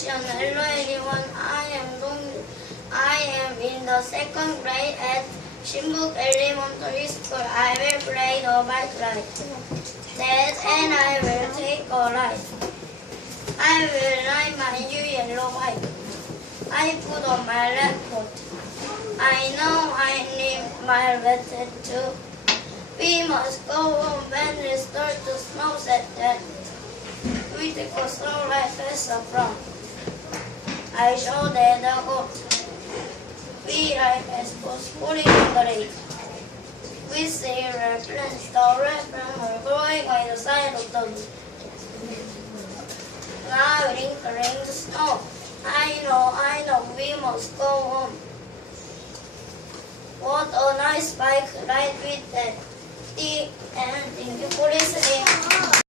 Introduction. Hello everyone, I am in the second grade at Shimbuk Elementary School. I will play the bike ride. Dad and I will take a ride. I will ride my new yellow bike. I put on my red coat. I know I need my red too. We must go home when it starts to snow, said Dad. We take a snow ride fast from. I showed Dad the goat. We ride fast pulling on the lake. We see red plants, the red plants were growing by the side of the road. Now wrinkling the snow. I know, we must go home. What a nice bike ride with that. The end. Thank you for listening.